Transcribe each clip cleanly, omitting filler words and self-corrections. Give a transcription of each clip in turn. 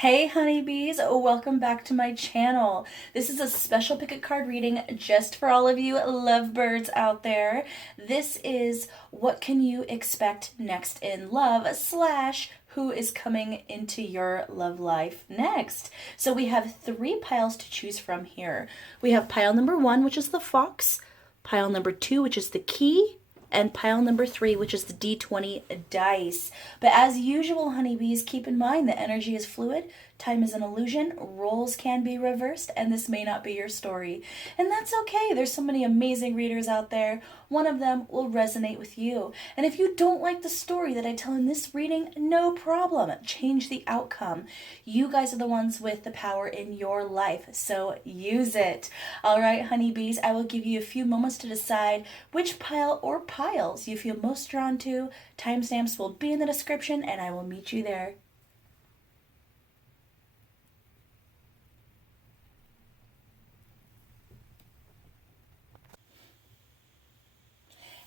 Hey honeybees, welcome back to my channel. This is a special pick a card reading just for all of you lovebirds out there. This is what can you expect next in love slash who is coming into your love life next. So we have three piles to choose from here. We have pile number 1, which is the fox, pile number 2, which is the key, and pile number 3, which is the D20 dice. But as usual, honeybees, keep in mind that energy is fluid, time is an illusion, roles can be reversed, and this may not be your story. And that's okay. There's so many amazing readers out there. One of them will resonate with you. And if you don't like the story that I tell in this reading, no problem. Change the outcome. You guys are the ones with the power in your life, so use it. All right, honeybees, I will give you a few moments to decide which pile or piles you feel most drawn to. Timestamps will be in the description, and I will meet you there.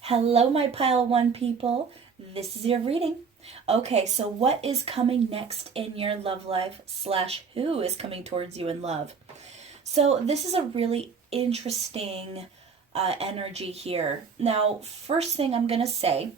Hello, my pile 1 people. This is your reading. Okay, so what is coming next in your love life slash who is coming towards you in love? So this is a really interesting energy here. Now, first thing I'm going to say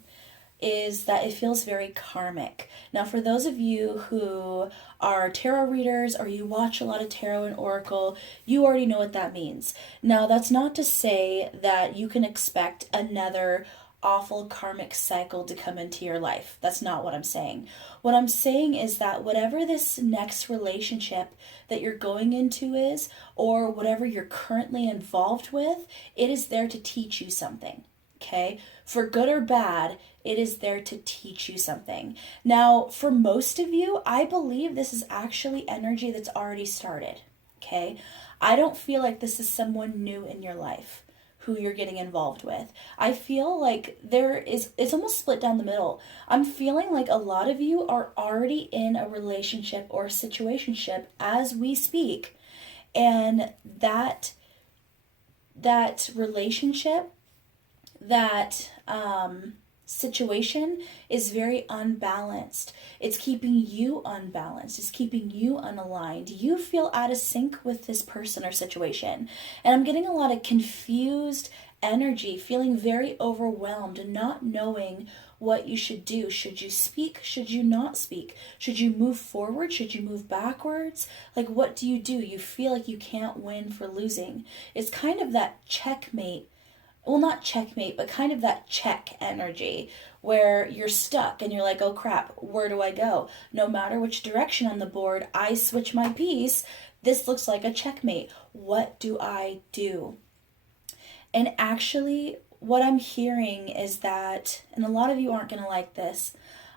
is that it feels very karmic. Now, for those of you who are tarot readers or you watch a lot of tarot and oracle, you already know what that means. Now, that's not to say that you can expect another awful karmic cycle to come into your life. That's not what I'm saying. What I'm saying is that whatever this next relationship that you're going into is, or whatever you're currently involved with, it is there to teach you something. Okay? For good or bad, it is there to teach you something. Now, for most of you, I believe this is actually energy that's already started. Okay? I don't feel like this is someone new in your life who you're getting involved with. I feel like it's almost split down the middle. I'm feeling like a lot of you are already in a relationship or a situationship as we speak. And that relationship, that situation is very unbalanced. It's keeping you unbalanced. It's keeping you unaligned. You feel out of sync with this person or situation. And I'm getting a lot of confused energy, feeling very overwhelmed, not knowing what you should do. Should you speak? Should you not speak? Should you move forward? Should you move backwards? Like, what do? You feel like you can't win for losing. It's kind of that checkmate, well, not checkmate, but kind of that check energy where you're stuck and you're like, oh crap, where do I go? No matter which direction on the board I switch my piece, this looks like a checkmate. What do I do? And actually, what I'm hearing is that, and a lot of you aren't going to like this,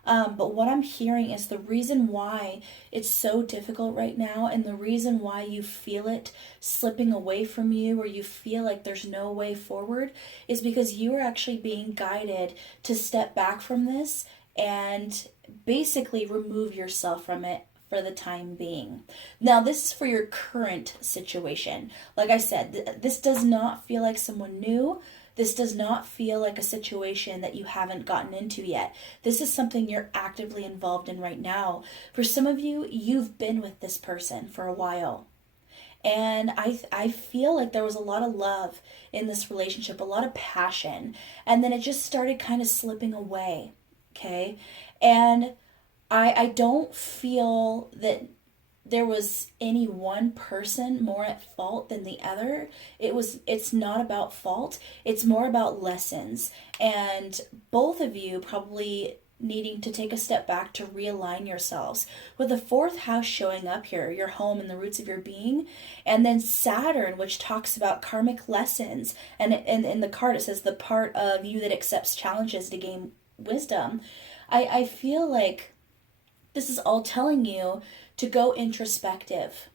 but what I'm hearing is the reason why it's so difficult right now, and the reason why you feel it slipping away from you, or you feel like there's no way forward, is because you are actually being guided to step back from this and basically remove yourself from it for the time being. Now, this is for your current situation. Like I said, this does not feel like someone new. This does not feel like a situation that you haven't gotten into yet. This is something you're actively involved in right now. For some of you, you've been with this person for a while. And I feel like there was a lot of love in this relationship, a lot of passion. And then it just started kind of slipping away. Okay? And I don't feel that there was any one person more at fault than the other. It's not about fault. It's more about lessons. And both of you probably needing to take a step back to realign yourselves. With the 4th house showing up here, your home and the roots of your being, and then Saturn, which talks about karmic lessons. And in the card it says the part of you that accepts challenges to gain wisdom. I feel like this is all telling you to go introspective,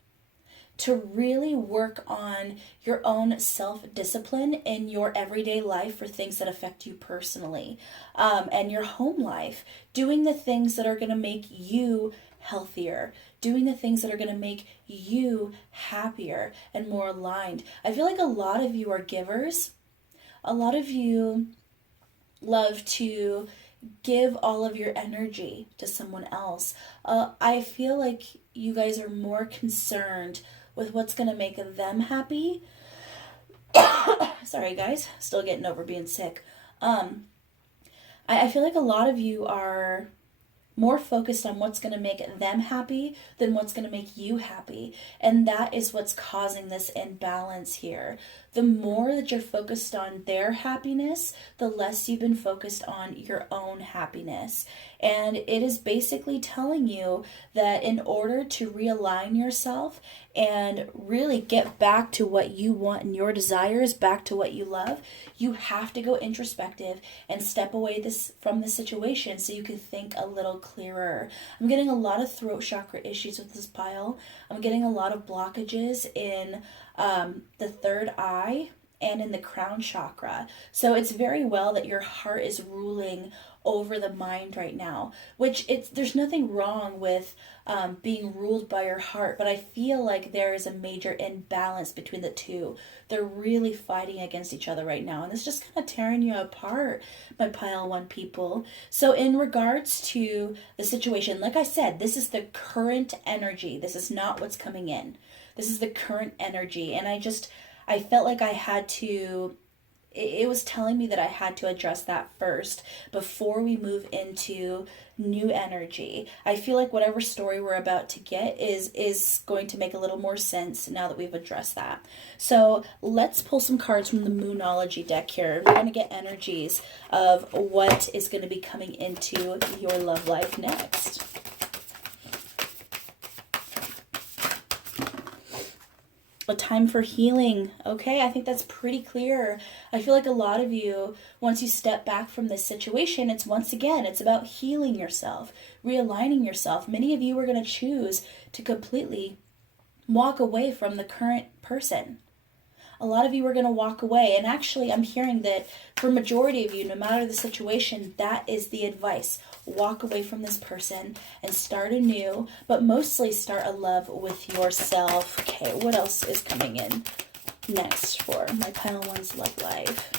to really work on your own self-discipline in your everyday life for things that affect you personally, and your home life, doing the things that are going to make you healthier, doing the things that are going to make you happier and more aligned. I feel like a lot of you are givers. A lot of you love to give all of your energy to someone else. I feel like you guys are more concerned with what's going to make them happy. Sorry, guys. Still getting over being sick. I feel like a lot of you are more focused on what's going to make them happy than what's going to make you happy. And that is what's causing this imbalance here. The more that you're focused on their happiness, the less you've been focused on your own happiness. And it is basically telling you that in order to realign yourself and really get back to what you want and your desires, back to what you love, you have to go introspective and step away from the situation so you can think a little clearer. I'm getting a lot of throat chakra issues with this pile. I'm getting a lot of blockages in the third eye and in the crown chakra. So it's very well that your heart is ruling over the mind right now, which there's nothing wrong with being ruled by your heart, but I feel like there is a major imbalance between the two. They're really fighting against each other right now, and it's just kind of tearing you apart, my pile one people. So in regards to the situation, like I said, this is the current energy. This is not what's coming in. This is the current energy, and I felt like I had to, it was telling me that I had to address that first before we move into new energy. I feel like whatever story we're about to get is going to make a little more sense now that we've addressed that. So let's pull some cards from the Moonology deck here. We're going to get energies of what is going to be coming into your love life next. A time for healing. Okay, I think that's pretty clear. I feel like a lot of you, once you step back from this situation, it's about healing yourself, realigning yourself. Many of you are going to choose to completely walk away from the current person. A lot of you are going to walk away. And actually, I'm hearing that for majority of you, no matter the situation, that is the advice. Walk away from this person and start anew, but mostly start a love with yourself. Okay, what else is coming in next for my pile one's love life?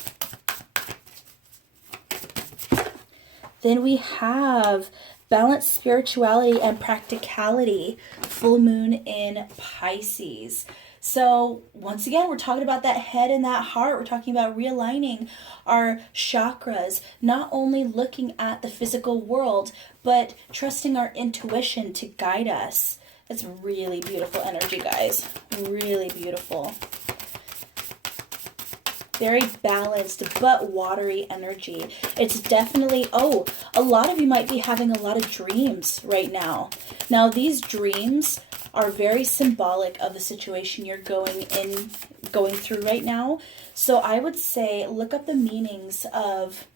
Then we have balanced spirituality and practicality, full moon in Pisces. So once again, we're talking about that head and that heart. We're talking about realigning our chakras, not only looking at the physical world, but trusting our intuition to guide us. That's really beautiful energy, guys. Really beautiful. Very balanced but watery energy. It's definitely, a lot of you might be having a lot of dreams right now. Now, these dreams are very symbolic of the situation you're going through right now. So I would say look up the meanings of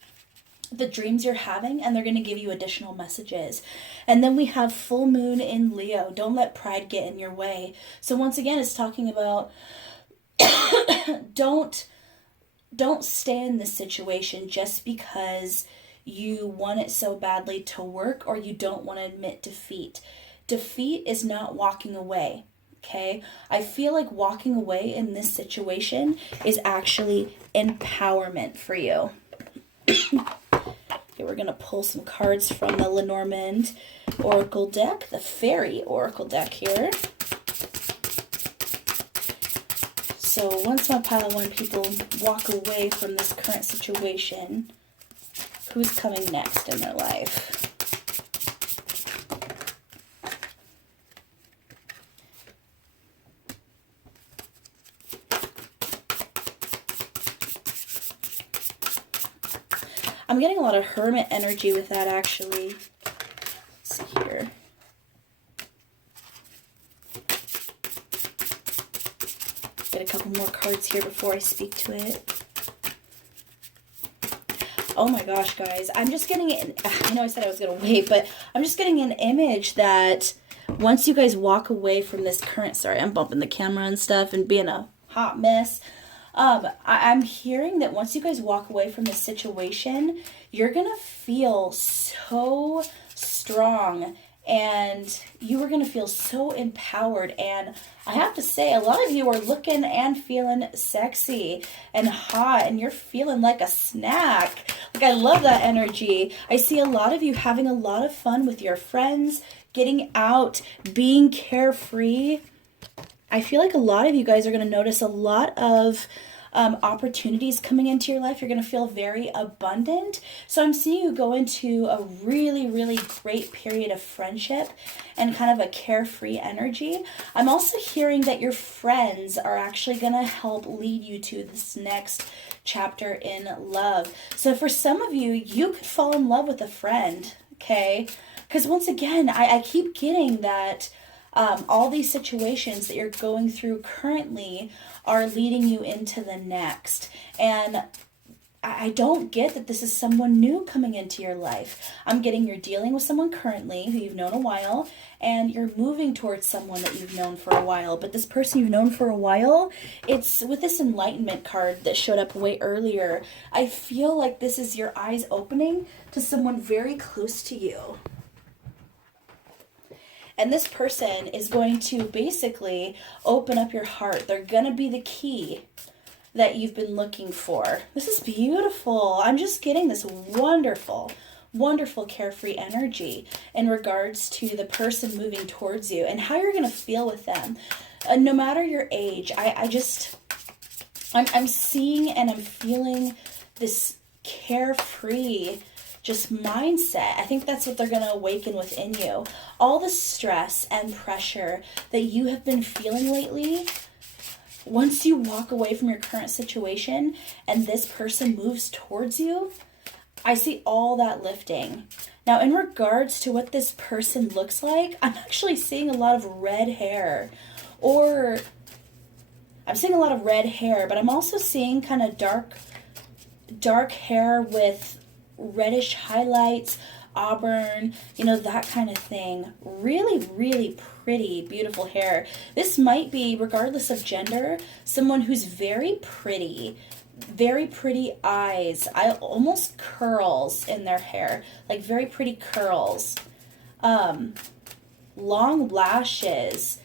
the dreams you're having, and they're going to give you additional messages. And then we have full moon in Leo. Don't let pride get in your way. So once again, it's talking about don't stay in this situation just because you want it so badly to work or you don't want to admit defeat. Defeat is not walking away, okay? I feel like walking away in this situation is actually empowerment for you. Okay, we're going to pull some cards from the Lenormand Oracle deck, the Fairy Oracle deck here. So once my pile of one people walk away from this current situation, who's coming next in their life? I'm getting a lot of Hermit energy with that, actually. Let's see here. Get a couple more cards here before I speak to it. Oh my gosh, guys. I'm just getting it. I know I said I was going to wait, but I'm just getting an image that once you guys walk away from this current... Sorry, I'm bumping the camera and stuff and being a hot mess. I'm hearing that once you guys walk away from this situation, you're going to feel so strong and you are going to feel so empowered. And I have to say, a lot of you are looking and feeling sexy and hot, and you're feeling like a snack. Like, I love that energy. I see a lot of you having a lot of fun with your friends, getting out, being carefree. I feel like a lot of you guys are going to notice a lot of opportunities coming into your life. You're going to feel very abundant. So I'm seeing you go into a really, really great period of friendship and kind of a carefree energy. I'm also hearing that your friends are actually going to help lead you to this next chapter in love. So for some of you, you could fall in love with a friend, okay? Because once again, I keep getting that all these situations that you're going through currently are leading you into the next. And I don't get that this is someone new coming into your life. I'm getting you're dealing with someone currently who you've known a while, and you're moving towards someone that you've known for a while. But this person you've known for a while, it's with this enlightenment card that showed up way earlier. I feel like this is your eyes opening to someone very close to you. And this person is going to basically open up your heart. They're going to be the key that you've been looking for. This is beautiful. I'm just getting this wonderful, wonderful carefree energy in regards to the person moving towards you and how you're going to feel with them. No matter your age, I'm seeing and I'm feeling this carefree just mindset. I think that's what they're going to awaken within you. All the stress and pressure that you have been feeling lately, once you walk away from your current situation and this person moves towards you, I see all that lifting. Now, in regards to what this person looks like, I'm actually seeing a lot of red hair. Or I'm seeing a lot of red hair, but I'm also seeing kind of dark hair with reddish highlights, auburn, that kind of thing. Really, really pretty, beautiful hair. This might be, regardless of gender, someone who's very pretty eyes. Almost curls in their hair, like very pretty curls. Long lashes.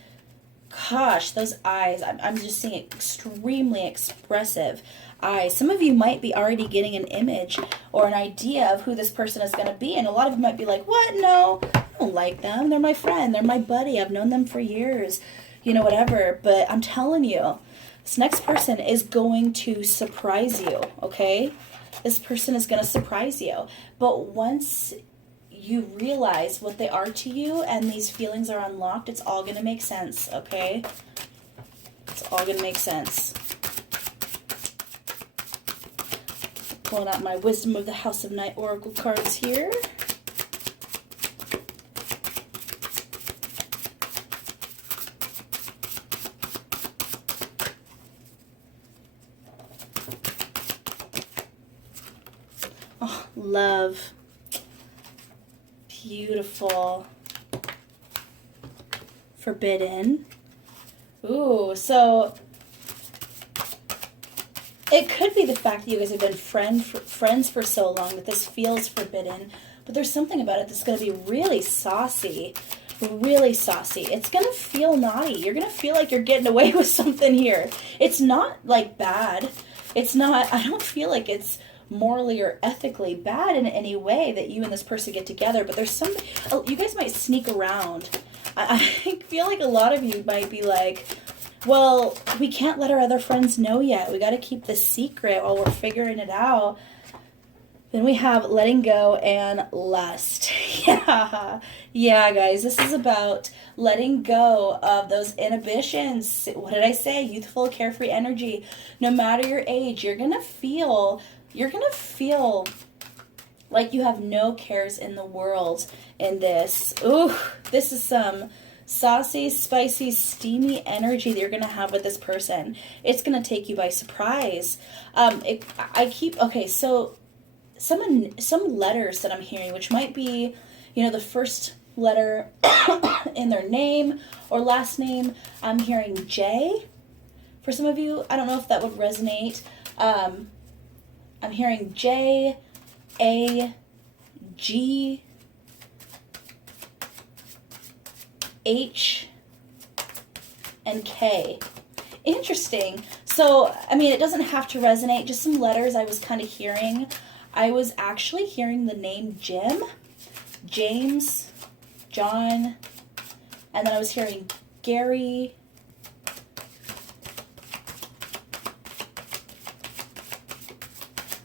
Gosh, those eyes, I'm just seeing extremely expressive eyes. Some of you might be already getting an image or an idea of who this person is going to be, and a lot of you might be like, what? No, I don't like them. They're my friend. They're my buddy. I've known them for years, whatever. But I'm telling you, this next person is going to surprise you, okay? This person is going to surprise you. But once you realize what they are to you and these feelings are unlocked, it's all going to make sense, okay? It's all going to make sense. Pulling out my Wisdom of the House of Night Oracle cards here. Oh, love. Beautiful. Forbidden. Ooh, so it could be the fact that you guys have been friends for so long that this feels forbidden, but there's something about it that's going to be really saucy. Really saucy. It's going to feel naughty. You're going to feel like you're getting away with something here. It's not like bad. It's not, I don't feel like it's morally or ethically bad in any way that you and this person get together, but there's some, you guys might sneak around. I feel like a lot of you might be like, well, we can't let our other friends know yet. We got to keep this secret while we're figuring it out. Then we have letting go and lust. Yeah, guys, this is about letting go of those inhibitions. What did I say? Youthful, carefree energy. No matter your age, you're going to feel like you have no cares in the world in this. Ooh, this is some saucy, spicy, steamy energy that you're going to have with this person. It's going to take you by surprise. So some letters that I'm hearing, which might be, the first letter in their name or last name. I'm hearing J for some of you. I don't know if that would resonate. I'm hearing J, A, G, H, and K. Interesting. So, it doesn't have to resonate. Just some letters I was kind of hearing. I was actually hearing the name Jim, James, John, and then I was hearing Gary.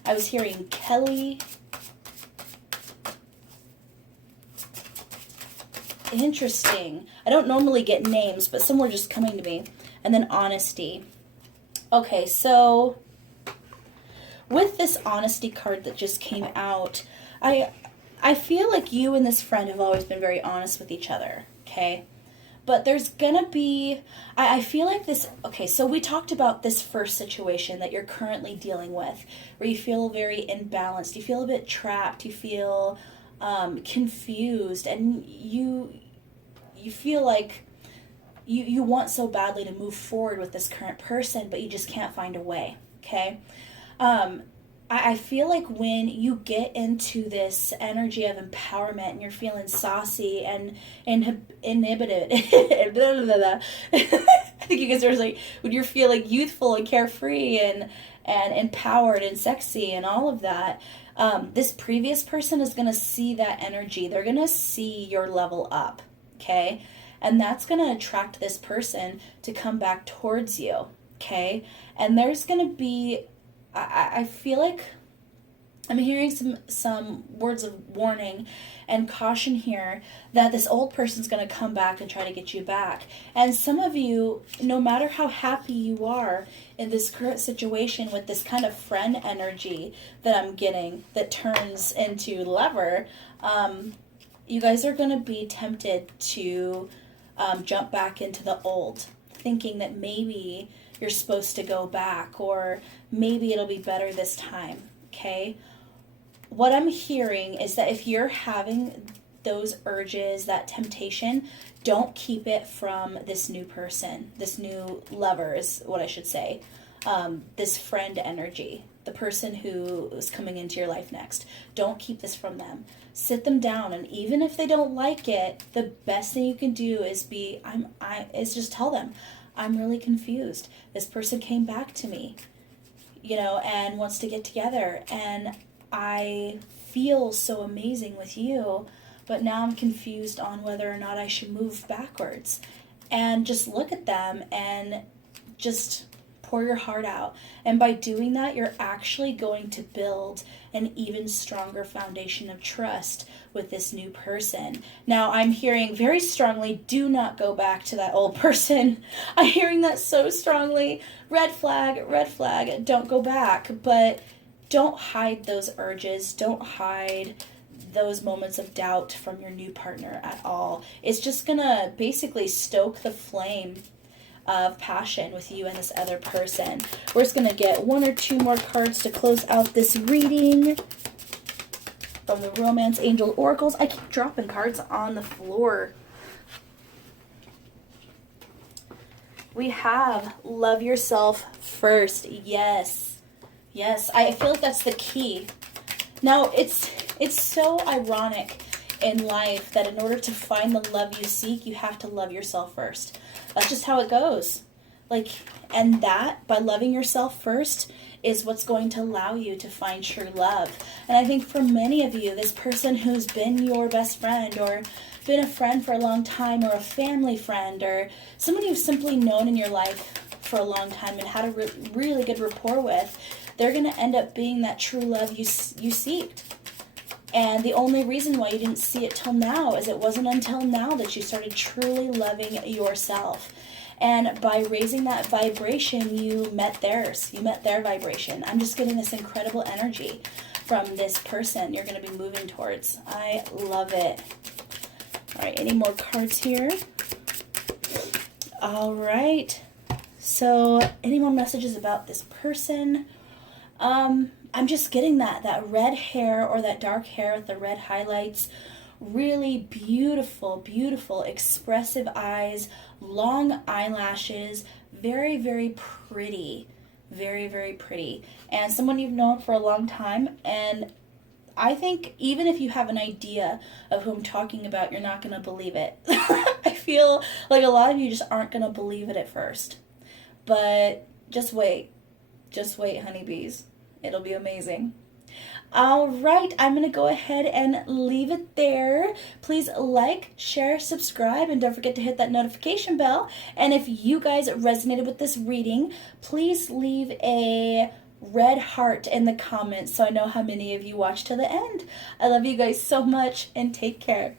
I was hearing Kelly. Interesting. I don't normally get names, but some were just coming to me. And then honesty. Okay, so with this honesty card that just came out, I feel like you and this friend have always been very honest with each other, okay? But there's gonna be, I feel like this, okay, so we talked about this first situation that you're currently dealing with, where you feel very imbalanced, you feel a bit trapped, you feel confused, and you feel like you want so badly to move forward with this current person, but you just can't find a way, okay? I feel like when you get into this energy of empowerment and you're feeling saucy and inhibited, I think you guys are like, when you're feeling youthful and carefree and empowered and sexy and all of that, this previous person is going to see that energy. They're going to see your level up, okay? And that's going to attract this person to come back towards you, okay? And there's going to be, I feel like I'm hearing some words of warning and caution here that this old person's going to come back and try to get you back. And some of you, no matter how happy you are in this current situation with this kind of friend energy that I'm getting that turns into lover, you guys are going to be tempted to jump back into the old, thinking that maybe you're supposed to go back, or maybe it'll be better this time, okay? What I'm hearing is that if you're having those urges, that temptation, don't keep it from this new person, this new lover is what I should say, this friend energy, the person who is coming into your life next. Don't keep this from them. Sit them down, and even if they don't like it, the best thing you can do is is just tell them, I'm really confused. This person came back to me, and wants to get together, and I feel so amazing with you, but now I'm confused on whether or not I should move backwards. And just look at them and just pour your heart out. And by doing that, you're actually going to build an even stronger foundation of trust with this new person. Now, I'm hearing very strongly, do not go back to that old person. I'm hearing that so strongly. Red flag, don't go back. But don't hide those urges. Don't hide those moments of doubt from your new partner at all. It's just gonna basically stoke the flame of passion with you and this other person. We're just gonna get one or two more cards to close out this reading from the Romance Angel Oracles. I keep dropping cards on the floor. We have love yourself first. Yes, I feel like that's the key. Now, it's so ironic in life that in order to find the love you seek, you have to love yourself first. That's just how it goes. And that, by loving yourself first, is what's going to allow you to find true love. And I think for many of you, this person who's been your best friend, or been a friend for a long time, or a family friend, or someone you've simply known in your life for a long time and had a really good rapport with, they're going to end up being that true love you seeked. And the only reason why you didn't see it till now is it wasn't until now that you started truly loving yourself. And by raising that vibration, you met theirs. You met their vibration. I'm just getting this incredible energy from this person you're going to be moving towards. I love it. All right, any more cards here? All right. So, any more messages about this person? I'm just getting that red hair, or that dark hair with the red highlights. Really beautiful, expressive eyes, long eyelashes, very, very pretty. Very, very pretty. And someone you've known for a long time. And I think even if you have an idea of who I'm talking about, you're not going to believe it. I feel like a lot of you just aren't going to believe it at first. But just wait. Just wait, honeybees. It'll be amazing. All right, I'm going to go ahead and leave it there. Please like, share, subscribe, and don't forget to hit that notification bell. And if you guys resonated with this reading, please leave a red heart in the comments so I know how many of you watched to the end. I love you guys so much, and take care.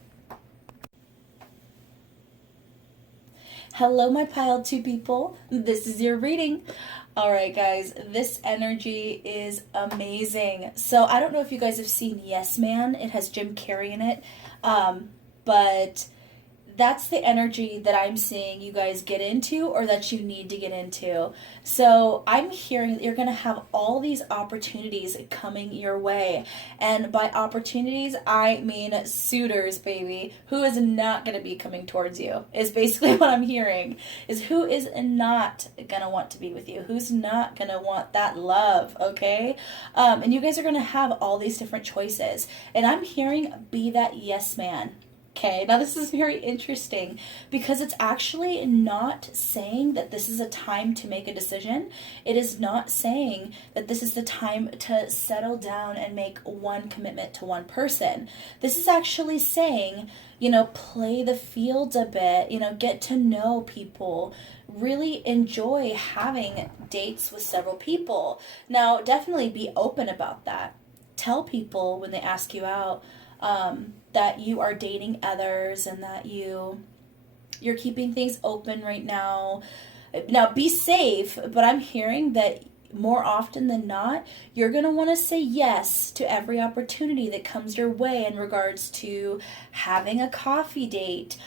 Hello, my pile 2 people. This is your reading. All right, guys, this energy is amazing. So I don't know if you guys have seen Yes Man. It has Jim Carrey in it. But that's the energy that I'm seeing you guys get into, or that you need to get into. So I'm hearing that you're going to have all these opportunities coming your way. And by opportunities, I mean suitors, baby. Who is not going to be coming towards you is basically what I'm hearing. Is who is not going to want to be with you. Who's not going to want that love, okay? And you guys are going to have all these different choices. And I'm hearing be that yes man. Okay, now this is very interesting because it's actually not saying that this is a time to make a decision. It is not saying that this is the time to settle down and make one commitment to one person. This is actually saying, play the field a bit, get to know people, really enjoy having dates with several people. Now, definitely be open about that. Tell people when they ask you out, that you are dating others and that you're keeping things open right now. Now, be safe, but I'm hearing that more often than not, you're going to want to say yes to every opportunity that comes your way in regards to having a coffee date,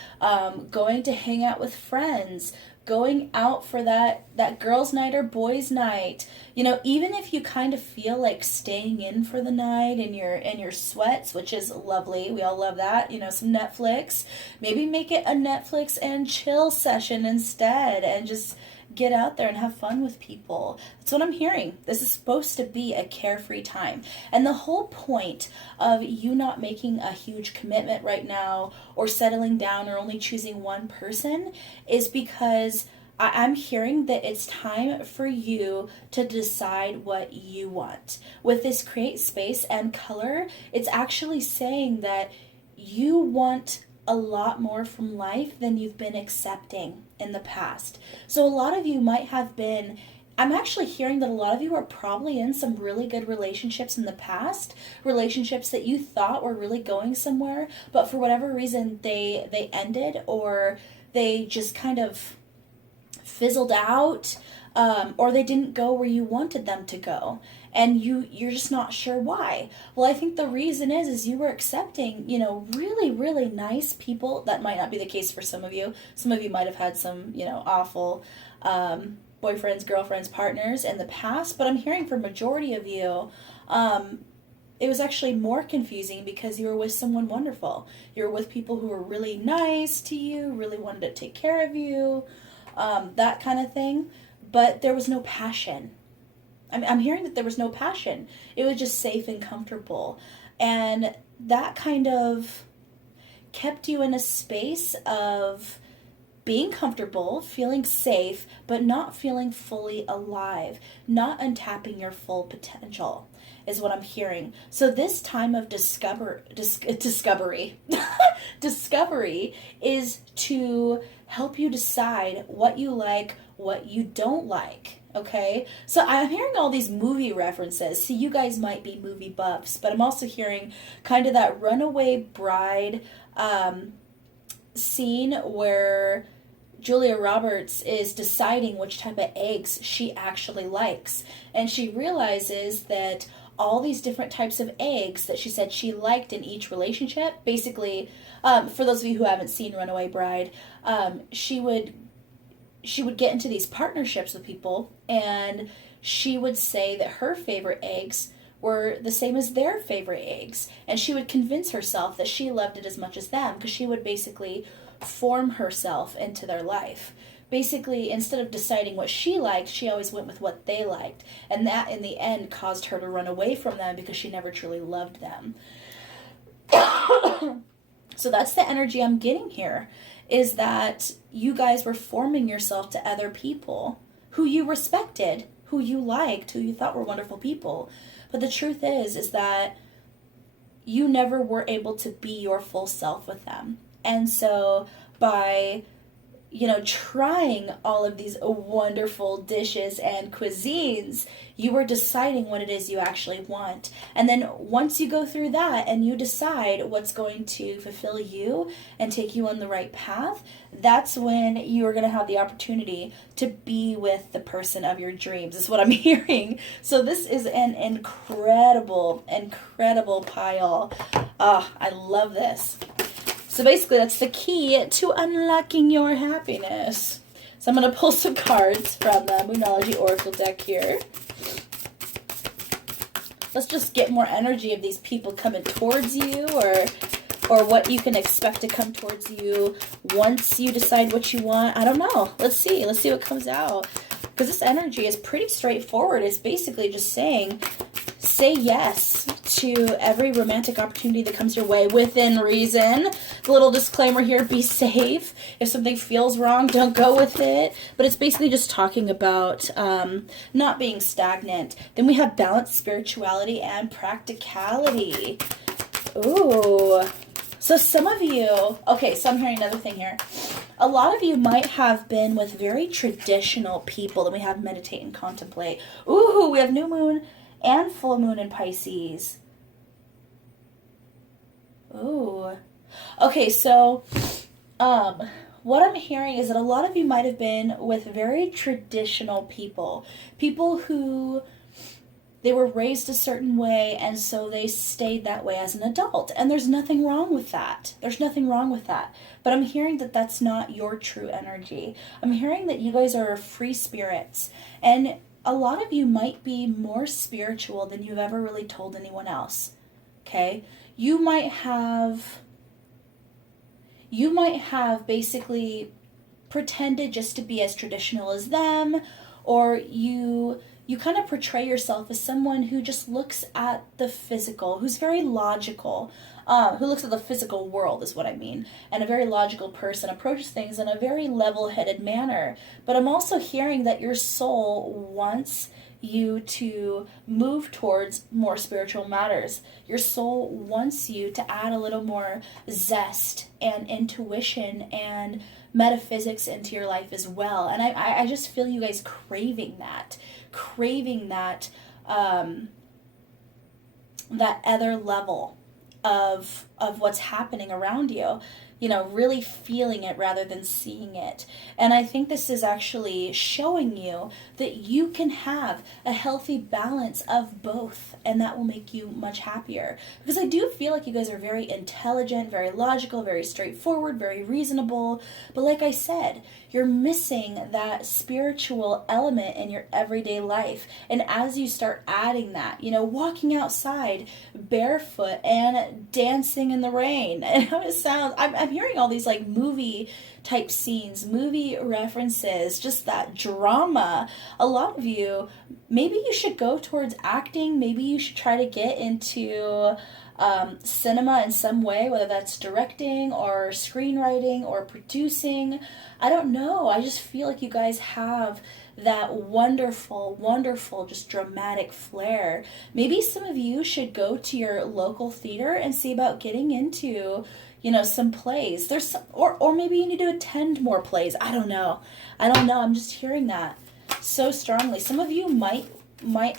going to hang out with friends, going out for that girls' night or boys' night. Even if you kind of feel like staying in for the night in your sweats, which is lovely. We all love that. Some Netflix. Maybe make it a Netflix and chill session instead, and just get out there and have fun with people. That's what I'm hearing. This is supposed to be a carefree time. And the whole point of you not making a huge commitment right now, or settling down, or only choosing one person, is because I'm hearing that it's time for you to decide what you want. With this create space and color, it's actually saying that you want a lot more from life than you've been accepting in the past. So a lot of you might have been, I'm actually hearing that a lot of you are probably in some really good relationships in the past, relationships that you thought were really going somewhere, but for whatever reason they ended, or they just kind of fizzled out, or they didn't go where you wanted them to go, and you're just not sure why. Well, I think the reason is you were accepting, really, really nice people. That might not be the case for some of you. Some of you might have had some, awful boyfriends, girlfriends, partners in the past, but I'm hearing for majority of you, it was actually more confusing because you were with someone wonderful. You were with people who were really nice to you, really wanted to take care of you, that kind of thing, but there was no passion. I'm hearing that there was no passion. It was just safe and comfortable. And that kind of kept you in a space of being comfortable, feeling safe, but not feeling fully alive, not untapping your full potential, is what I'm hearing. So this time of discovery discovery is to help you decide what you like, what you don't like. Okay, so I'm hearing all these movie references. So you guys might be movie buffs, but I'm also hearing kind of that Runaway Bride scene where Julia Roberts is deciding which type of eggs she actually likes. And she realizes that all these different types of eggs that she said she liked in each relationship, basically, for those of you who haven't seen Runaway Bride, she would get into these partnerships with people, and she would say that her favorite eggs were the same as their favorite eggs. And she would convince herself that she loved it as much as them, because she would basically form herself into their life. Basically, instead of deciding what she liked, she always went with what they liked. And that, in the end, caused her to run away from them because she never truly loved them. So that's the energy I'm getting here, is that you guys were forming yourself to other people who you respected, who you liked, who you thought were wonderful people. But the truth is that you never were able to be your full self with them. And so by, trying all of these wonderful dishes and cuisines, you were deciding what it is you actually want. And then once you go through that and you decide what's going to fulfill you and take you on the right path, that's when you are going to have the opportunity to be with the person of your dreams, is what I'm hearing. So this is an incredible, incredible pile. I love this. So basically, that's the key to unlocking your happiness. So I'm going to pull some cards from the Moonology Oracle deck here. Let's just get more energy of these people coming towards you, or what you can expect to come towards you once you decide what you want. I don't know. Let's see. Let's see what comes out. Because this energy is pretty straightforward. It's basically just saying, say yes to every romantic opportunity that comes your way within reason. The little disclaimer here, be safe. If something feels wrong, don't go with it. But it's basically just talking about not being stagnant. Then we have balanced spirituality and practicality. Ooh. So some of you, okay, so I'm hearing another thing here. A lot of you might have been with very traditional people. Then we have meditate and contemplate. Ooh, we have new moon and full moon in Pisces. Ooh. Okay, so what I'm hearing is that a lot of you might have been with very traditional people. People who they were raised a certain way, and so they stayed that way as an adult. And there's nothing wrong with that. There's nothing wrong with that. But I'm hearing that that's not your true energy. I'm hearing that you guys are free spirits. And a lot of you might be more spiritual than you've ever really told anyone else. Okay? You might have basically pretended just to be as traditional as them, or you kind of portray yourself as someone who just looks at the physical, who's very logical, who looks at the physical world is what I mean, and a very logical person, approaches things in a very level-headed manner. But I'm also hearing that your soul wants you to move towards more spiritual matters. Your soul wants you to add a little more zest and intuition and metaphysics into your life as well. And I just feel you guys craving that that other level of what's happening around you, really feeling it rather than seeing it. And I think this is actually showing you that you can have a healthy balance of both, and that will make you much happier. Because I do feel like you guys are very intelligent, very logical, very straightforward, very reasonable. But like I said, you're missing that spiritual element in your everyday life. And as you start adding that, walking outside barefoot and dancing in the rain, and how it sounds, I'm hearing all these like movie type scenes, movie references, just that drama. A lot of you, maybe you should go towards acting. Maybe you should try to get into cinema in some way, whether that's directing or screenwriting or producing. I don't know. I just feel like you guys have that wonderful, wonderful, just dramatic flair. Maybe some of you should go to your local theater and see about getting into, some plays. There's some, or maybe you need to attend more plays. I don't know. I'm just hearing that so strongly. Some of you might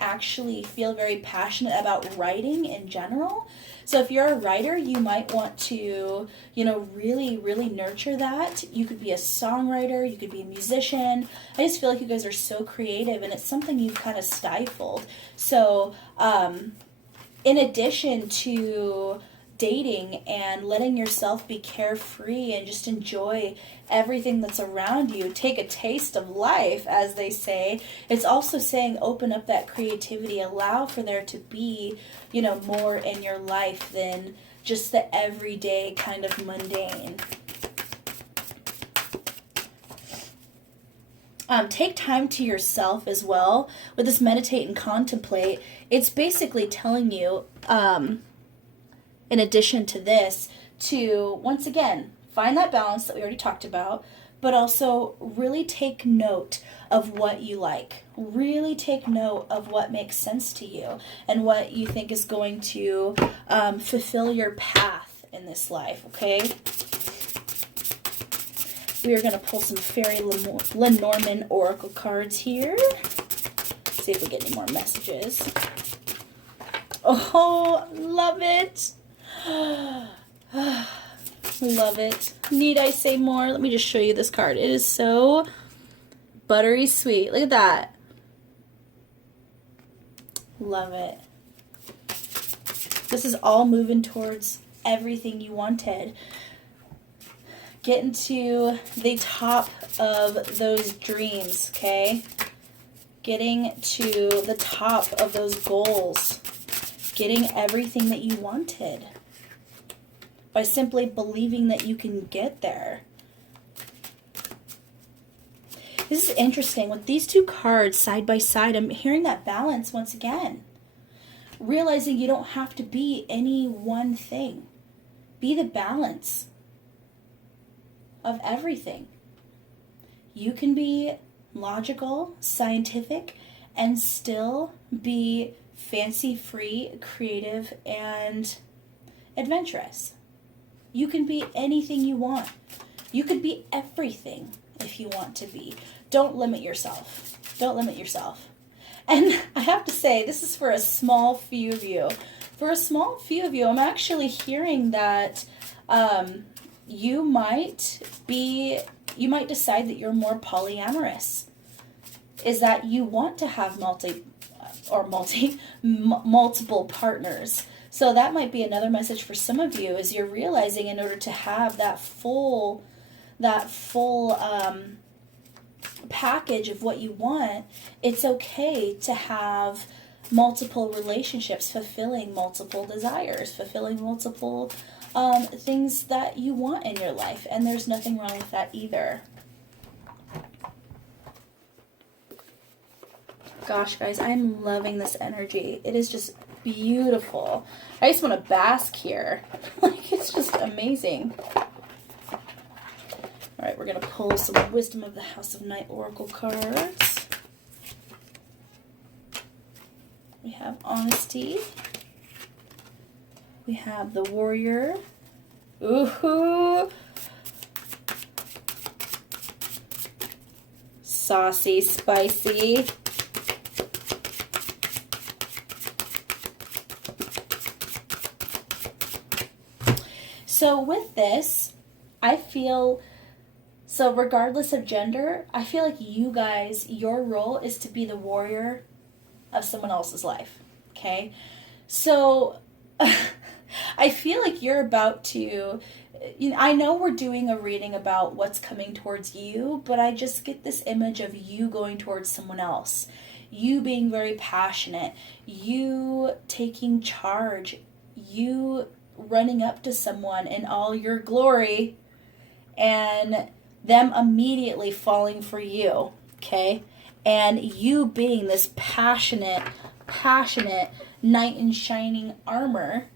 actually feel very passionate about writing in general. So if you're a writer, you might want to, really, really nurture that. You could be a songwriter, you could be a musician. I just feel like you guys are so creative, and it's something you've kind of stifled. So in addition to dating and letting yourself be carefree and just enjoy everything that's around you, take a taste of life, as they say, it's also saying open up that creativity, allow for there to be, more in your life than just the everyday kind of mundane. Take time to yourself as well. With this meditate and contemplate, it's basically telling you, in addition to this, to, once again, Find that balance that we already talked about, but also really take note of what you like. Really take note of what makes sense to you and what you think is going to fulfill your path in this life, okay? We are going to pull some Fairy Lenormand Oracle cards here. See if we get any more messages. Oh, love it. Love it. Need I say more? Let me just show you this card. It is so buttery sweet. Look at that. Love it. This is all moving towards everything you wanted. Getting to the top of those dreams, okay? Getting to the top of those goals. Getting everything that you wanted. By simply believing that you can get there. This is interesting. With these two cards side by side, I'm hearing that balance once again. Realizing you don't have to be any one thing. Be the balance of everything. You can be logical, scientific, and still be fancy-free, creative, and adventurous. You can be anything you want. You could be everything if you want to be. Don't limit yourself. Don't limit yourself. And I have to say, this is for a small few of you. For a small few of you, I'm actually hearing that you might decide that you're more polyamorous. Is that you want to have multiple partners. So that might be another message for some of you, is you're realizing in order to have that full package of what you want, it's okay to have multiple relationships, fulfilling multiple desires, fulfilling multiple things that you want in your life. And there's nothing wrong with that either. Gosh, guys, I'm loving this energy. It is just beautiful. I just want to bask here. Like, it's just amazing. All right, we're going to pull some Wisdom of the House of Night Oracle cards. We have Honesty. We have the Warrior. Ooh. Saucy, spicy. So with this, I feel, so regardless of gender, I feel like you guys, your role is to be the warrior of someone else's life, okay? So I feel like you're about to, I know we're doing a reading about what's coming towards you, but I just get this image of you going towards someone else. You being very passionate, you taking charge, you running up to someone in all your glory and them immediately falling for you, okay? And you being this passionate knight in shining armor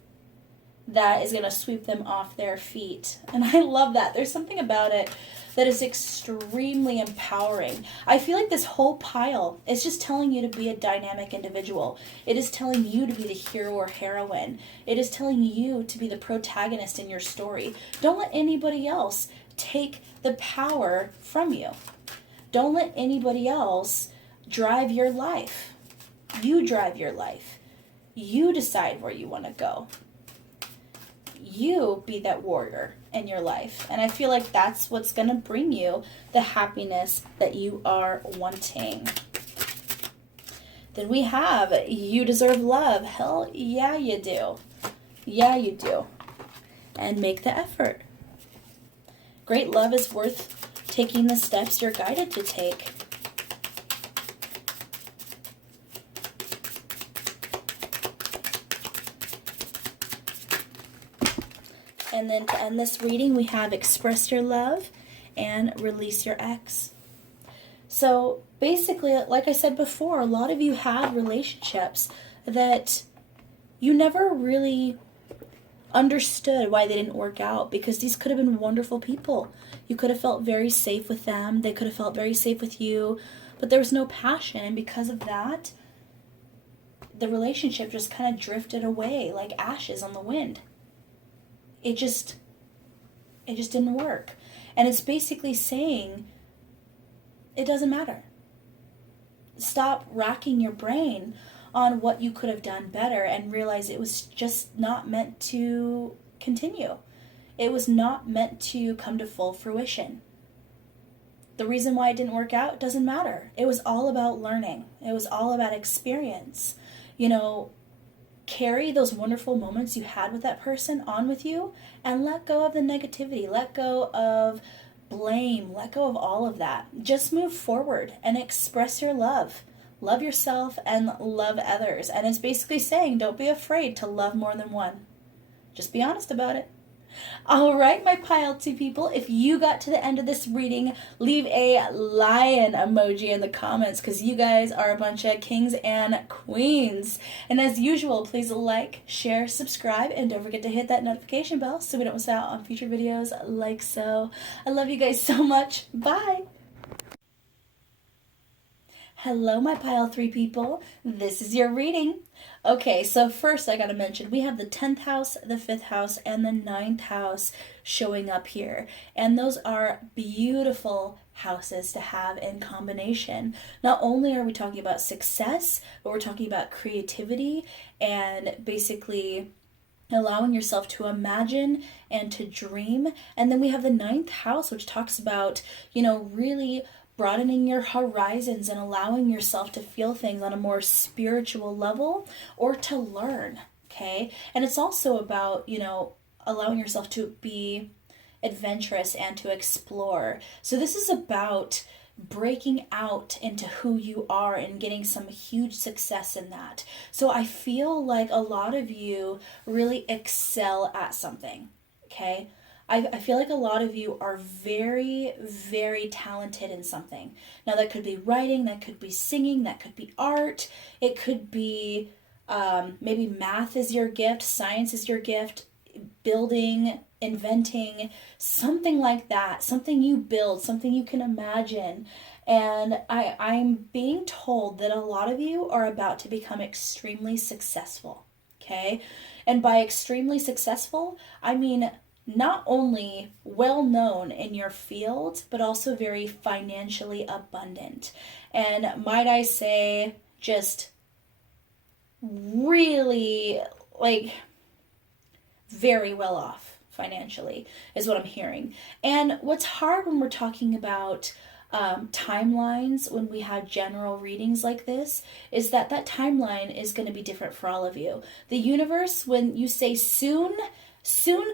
that is going to sweep them off their feet. And I love that. There's something about it that is extremely empowering. I feel like this whole pile is just telling you to be a dynamic individual. It is telling you to be the hero or heroine. It is telling you to be the protagonist in your story. Don't let anybody else take the power from you. Don't let anybody else drive your life. You drive your life. You decide where you want to go. You be that warrior in your life. And I feel like that's what's going to bring you the happiness that you are wanting. Then we have, you deserve love. Hell yeah, you do. Yeah, you do. And make the effort. Great love is worth taking the steps you're guided to take. And then to end this reading, we have express your love and release your ex. So basically, like I said before, a lot of you had relationships that you never really understood why they didn't work out, because these could have been wonderful people. You could have felt very safe with them. They could have felt very safe with you, but there was no passion. And because of that, the relationship just kind of drifted away like ashes on the wind. It just didn't work. And it's basically saying it doesn't matter. Stop racking your brain on what you could have done better and realize it was just not meant to continue. It was not meant to come to full fruition. The reason why it didn't work out doesn't matter. It was all about learning. It was all about experience. You know, carry those wonderful moments you had with that person on with you and let go of the negativity. Let go of blame. Let go of all of that. Just move forward and express your love. Love yourself and love others. And it's basically saying don't be afraid to love more than one. Just be honest about it. All right, my pile 2 people, if you got to the end of this reading, leave a lion emoji in the comments, because you guys are a bunch of kings and queens. And as usual, please like, share, subscribe, and don't forget to hit that notification bell so we don't miss out on future videos like so. I love you guys so much. Bye. Hello, my pile 3 people. This is your reading. Okay, so first I gotta mention, we have the 10th house, the 5th house, and the 9th house showing up here. And those are beautiful houses to have in combination. Not only are we talking about success, but we're talking about creativity and basically allowing yourself to imagine and to dream. And then we have the 9th house, which talks about, really broadening your horizons and allowing yourself to feel things on a more spiritual level or to learn, okay? And it's also about, allowing yourself to be adventurous and to explore. So this is about breaking out into who you are and getting some huge success in that. So I feel like a lot of you really excel at something, okay? I feel like a lot of you are very, very talented in something. Now that could be writing, that could be singing, that could be art. It could be maybe math is your gift, science is your gift, building, inventing, something like that. Something you build, something you can imagine. And I'm being told that a lot of you are about to become extremely successful, okay? And by extremely successful, I mean not only well known in your field, but also very financially abundant. And might I say, just really very well off financially is what I'm hearing. And what's hard when we're talking about timelines, when we have general readings like this, is that timeline is going to be different for all of you. The universe, when you say soon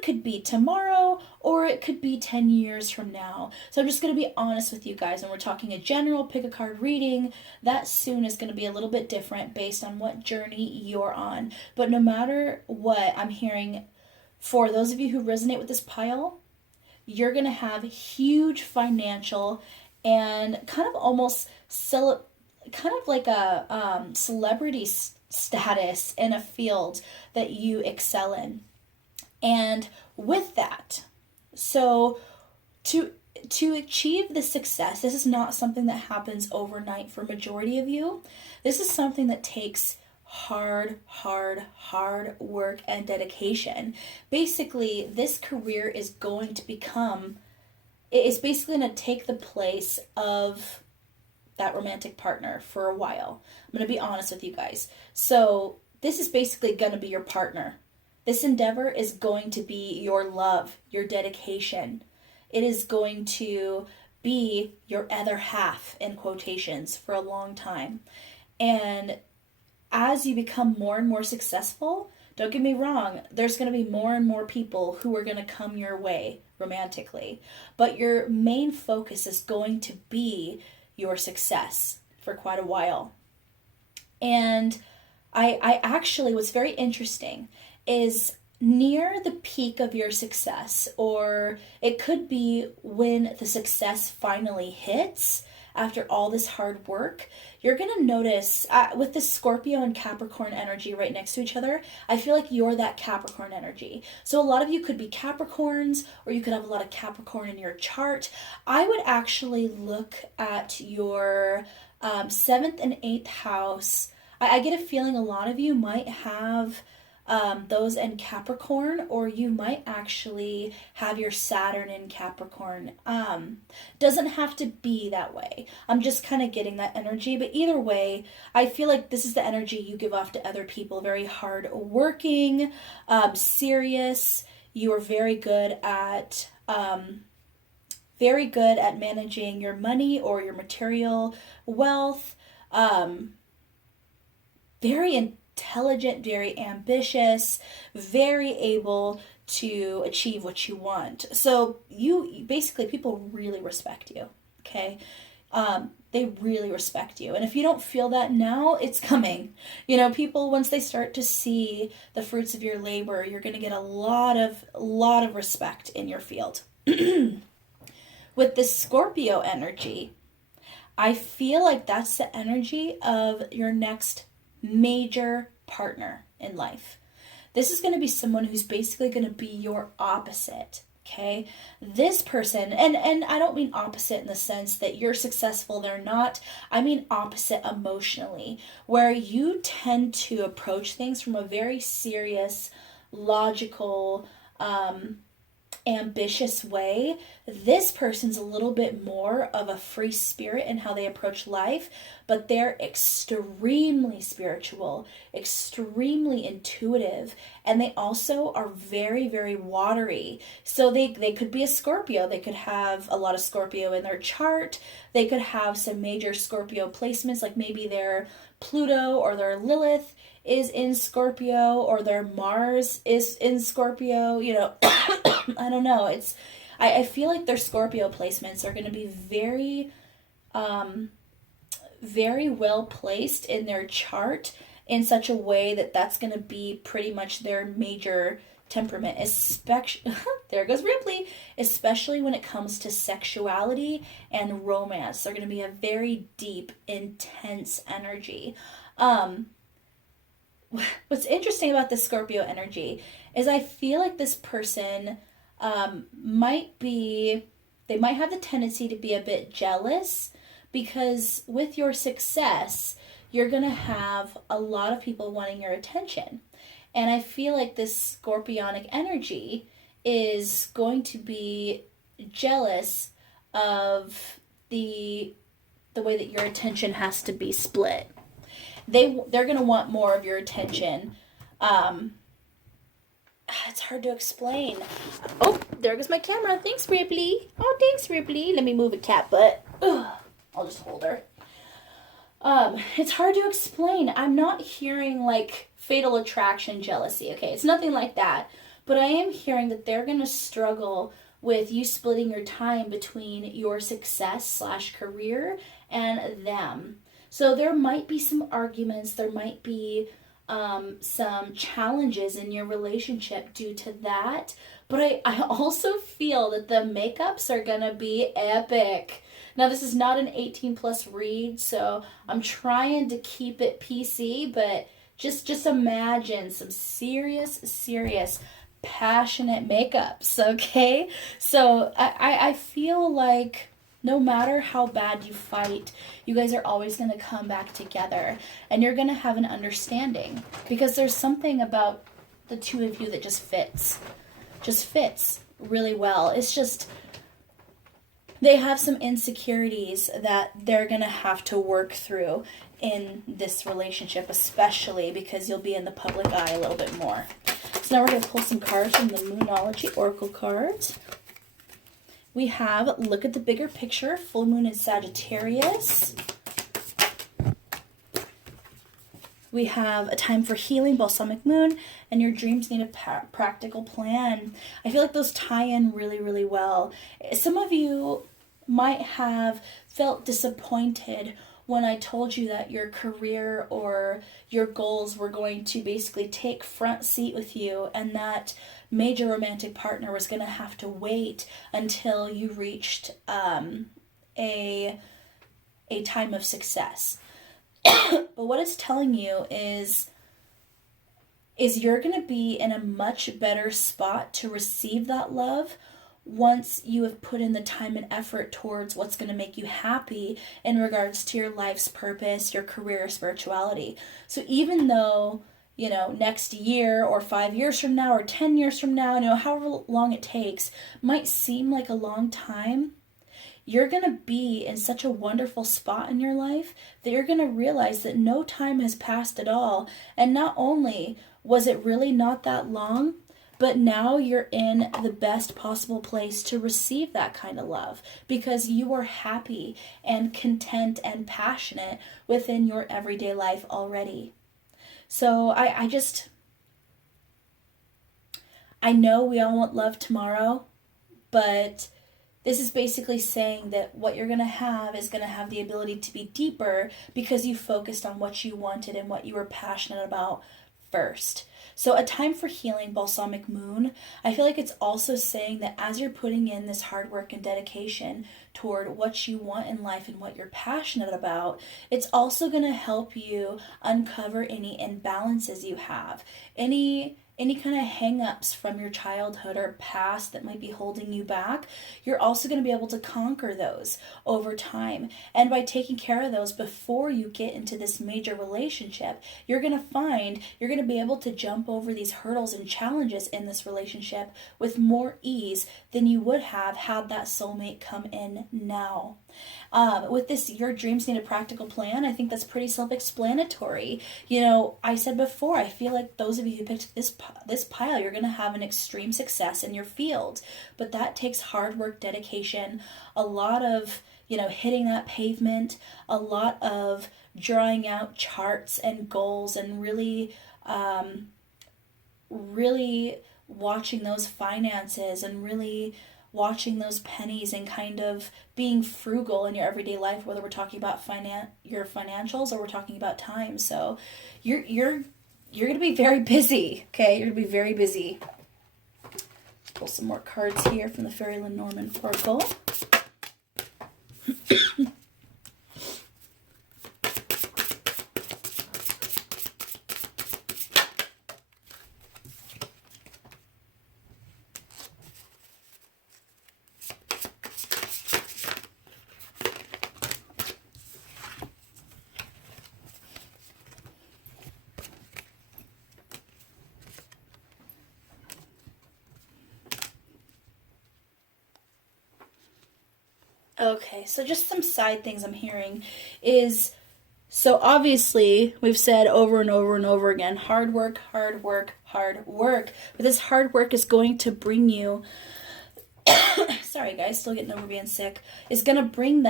could be tomorrow, or it could be 10 years from now. So I'm just going to be honest with you guys. When we're talking a general pick a card reading, that soon is going to be a little bit different based on what journey you're on. But no matter what, I'm hearing for those of you who resonate with this pile, you're going to have huge financial and kind of almost like a celebrity status in a field that you excel in. And with that, so to achieve this success, this is not something that happens overnight for majority of you. This is something that takes hard work and dedication. Basically, this career is going to become, it's basically going to take the place of that romantic partner for a while. I'm going to be honest with you guys. So this is basically going to be your partner. This endeavor is going to be your love, your dedication. It is going to be your other half, in quotations, for a long time. And as you become more and more successful, don't get me wrong, there's going to be more and more people who are going to come your way romantically. But your main focus is going to be your success for quite a while. And I actually, what's very interesting is near the peak of your success, or it could be when the success finally hits after all this hard work, you're going to notice with the Scorpio and Capricorn energy right next to each other, I feel like you're that Capricorn energy. So a lot of you could be Capricorns, or you could have a lot of Capricorn in your chart. I would actually look at your 7th and 8th house. I get a feeling a lot of you might have those in Capricorn, or you might actually have your Saturn in Capricorn. Doesn't have to be that way. I'm just kind of getting that energy, but either way, I feel like this is the energy you give off to other people. Very hard working, serious. You are very good at managing your money or your material wealth. Very intelligent, very ambitious, very able to achieve what you want. So you basically, people really respect you. Okay. They really respect you. And if you don't feel that now, it's coming. You know, people, once they start to see the fruits of your labor, you're going to get a lot of respect in your field. With the Scorpio energy, I feel like that's the energy of your next major partner in life. This is going to be someone who's basically going to be your opposite. Okay, this person, and I don't mean opposite in the sense that you're successful, they're not. I mean opposite emotionally, where you tend to approach things from a very serious, logical, ambitious way. This person's a little bit more of a free spirit in how they approach life, but they're extremely spiritual, extremely intuitive, and they also are very, very watery. So they could be a Scorpio. They could have a lot of Scorpio in their chart. They could have some major Scorpio placements, like maybe their Pluto or their Lilith is in Scorpio, or their Mars is in Scorpio, you know. I don't know. I feel like their Scorpio placements are going to be very, very well placed in their chart in such a way that that's going to be pretty much their major temperament, especially, there goes Ripley, especially when it comes to sexuality and romance. They're going to be a very deep, intense energy. What's interesting about the Scorpio energy is I feel like this person might have the tendency to be a bit jealous, because with your success, you're going to have a lot of people wanting your attention. And I feel like this Scorpionic energy is going to be jealous of the way that your attention has to be split. They're going to want more of your attention. It's hard to explain. Oh, there goes my camera. Thanks, Ripley. Oh, thanks, Ripley. Let me move a cat butt. Ugh. I'll just hold her. It's hard to explain. I'm not hearing like fatal attraction jealousy. Okay, it's nothing like that. But I am hearing that they're going to struggle with you splitting your time between your success / career and them. So there might be some arguments. There might be some challenges in your relationship due to that. But I also feel that the makeups are going to be epic. Now, this is not an 18 plus read, so I'm trying to keep it PC, but just imagine some serious, passionate makeups, okay? So I feel like no matter how bad you fight, you guys are always going to come back together, and you're going to have an understanding, because there's something about the two of you that just fits really well. It's just, they have some insecurities that they're going to have to work through in this relationship, especially because you'll be in the public eye a little bit more. So now we're going to pull some cards from the Moonology Oracle cards. We have Look at the Bigger Picture, Full Moon in Sagittarius. We have A Time for Healing, Balsamic Moon, and Your Dreams Need a Practical Plan. I feel like those tie in really, really well. Some of you might have felt disappointed when I told you that your career or your goals were going to basically take front seat with you, and that major romantic partner was going to have to wait until you reached a a time of success. But what it's telling you is you're going to be in a much better spot to receive that love once you have put in the time and effort towards what's going to make you happy in regards to your life's purpose, your career, spirituality. So even though, next year or 5 years from now or 10 years from now, however long it takes, might seem like a long time, you're going to be in such a wonderful spot in your life that you're going to realize that no time has passed at all. And not only was it really not that long, but now you're in the best possible place to receive that kind of love because you are happy and content and passionate within your everyday life already. So I know we all want love tomorrow, but this is basically saying that what you're going to have is going to have the ability to be deeper because you focused on what you wanted and what you were passionate about first. So a time for healing, balsamic moon, I feel like it's also saying that as you're putting in this hard work and dedication toward what you want in life and what you're passionate about, it's also going to help you uncover any imbalances you have, any kind of hang-ups from your childhood or past that might be holding you back. You're also going to be able to conquer those over time. And by taking care of those before you get into this major relationship, you're going to be able to jump over these hurdles and challenges in this relationship with more ease than you would have had that soulmate come in now. With this, your dreams need a practical plan. I think that's pretty self-explanatory. I said before, I feel like those of you who picked this pile, you're going to have an extreme success in your field. But that takes hard work, dedication, a lot of, hitting that pavement, a lot of drawing out charts and goals and really watching those finances and really watching those pennies and kind of being frugal in your everyday life, whether we're talking about your financials or we're talking about time. So you're going to be very busy, okay? You're going to be very busy. Let's pull some more cards here from the Fairy Lenormand Oracle. Okay, so just some side things I'm hearing is, so obviously we've said over and over and over again, hard work, hard work, hard work. But this hard work is going to bring you, sorry guys, still getting over being sick, is going to bring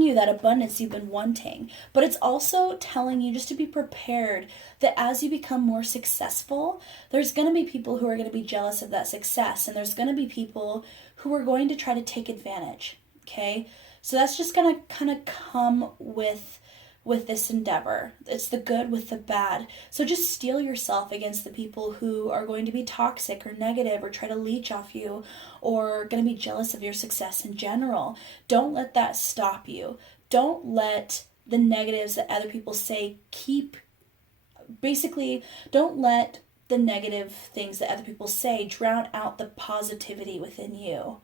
you that abundance you've been wanting. But it's also telling you just to be prepared that as you become more successful, there's going to be people who are going to be jealous of that success, and there's going to be people who are going to try to take advantage. Okay, so that's just going to kind of come with this endeavor. It's the good with the bad. So just steel yourself against the people who are going to be toxic or negative or try to leech off you or going to be jealous of your success in general. Don't let that stop you. Don't let the negatives that other people say don't let the negative things that other people say drown out the positivity within you.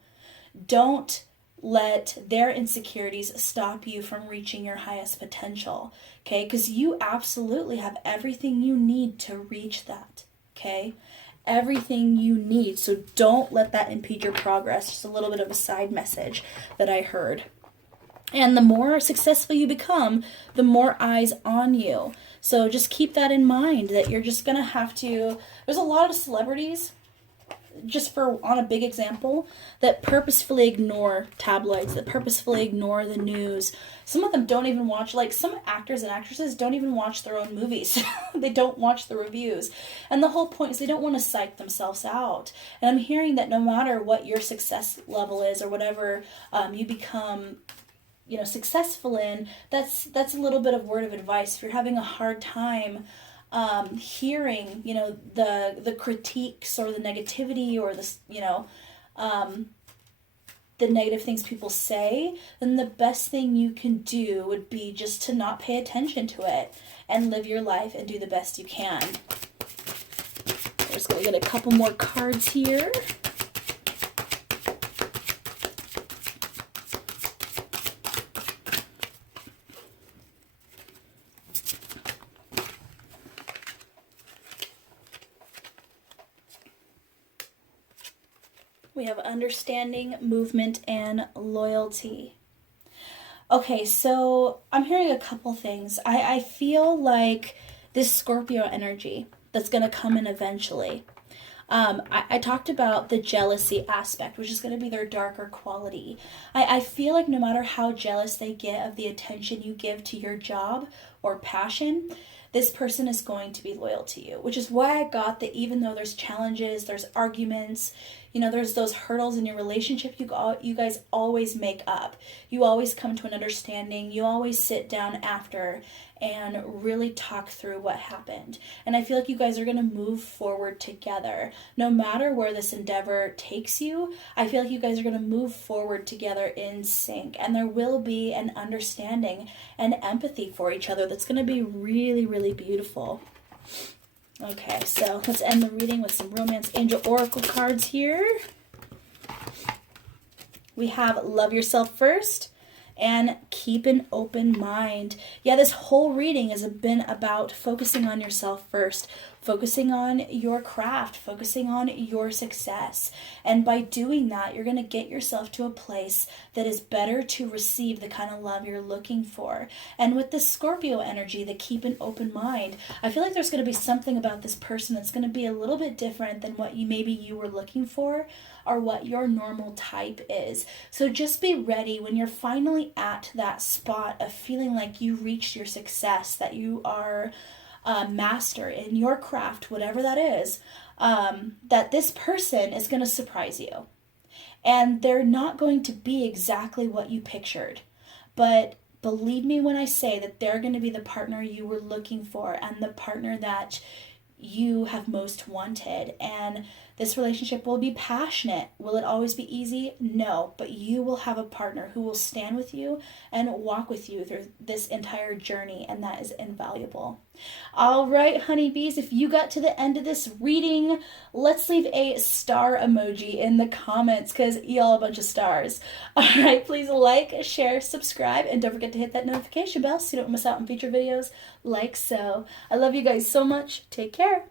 Don't let their insecurities stop you from reaching your highest potential, okay? Because you absolutely have everything you need to reach that, okay? Everything you need. So don't let that impede your progress. Just a little bit of a side message that I heard. And the more successful you become, the more eyes on you. So just keep that in mind, that you're just going to have to... There's a lot of celebrities, just for on a big example, that purposefully ignore tabloids, that purposefully ignore the news. Some of them don't even watch, like some actors and actresses don't even watch their own movies. They don't watch the reviews. And the whole point is they don't want to psych themselves out. And I'm hearing that no matter what your success level is or whatever you become successful in, that's a little bit of word of advice. If you're having a hard time hearing, the critiques or the negativity or the, the negative things people say, then the best thing you can do would be just to not pay attention to it and live your life and do the best you can. We're just going to get a couple more cards here. We have understanding, movement, and loyalty. Okay, so I'm hearing a couple things. I feel like this Scorpio energy that's going to come in eventually. I talked about the jealousy aspect, which is going to be their darker quality. I feel like no matter how jealous they get of the attention you give to your job or passion, this person is going to be loyal to you, which is why I got that even though there's challenges, there's arguments, you know, there's those hurdles in your relationship, you guys always make up. You always come to an understanding. You always sit down after and really talk through what happened. And I feel like you guys are going to move forward together. No matter where this endeavor takes you, I feel like you guys are going to move forward together in sync. And there will be an understanding and empathy for each other that's going to be really, really beautiful. Okay, so let's end the reading with some Romance Angel Oracle cards here. We have Love Yourself First and Keep an Open Mind. Yeah, this whole reading has been about focusing on yourself first, focusing on your craft, focusing on your success. And by doing that, you're going to get yourself to a place that is better to receive the kind of love you're looking for. And with the Scorpio energy, the keep an open mind, I feel like there's going to be something about this person that's going to be a little bit different than what maybe you were looking for or what your normal type is. So just be ready when you're finally at that spot of feeling like you reached your success, that you are master in your craft, whatever that is, that this person is going to surprise you. And they're not going to be exactly what you pictured. But believe me when I say that they're going to be the partner you were looking for and the partner that you have most wanted. And this relationship will be passionate. Will it always be easy? No, but you will have a partner who will stand with you and walk with you through this entire journey, and that is invaluable. All right, honeybees, if you got to the end of this reading, let's leave a star emoji in the comments because y'all a bunch of stars. All right, please like, share, subscribe, and don't forget to hit that notification bell so you don't miss out on future videos like so. I love you guys so much. Take care.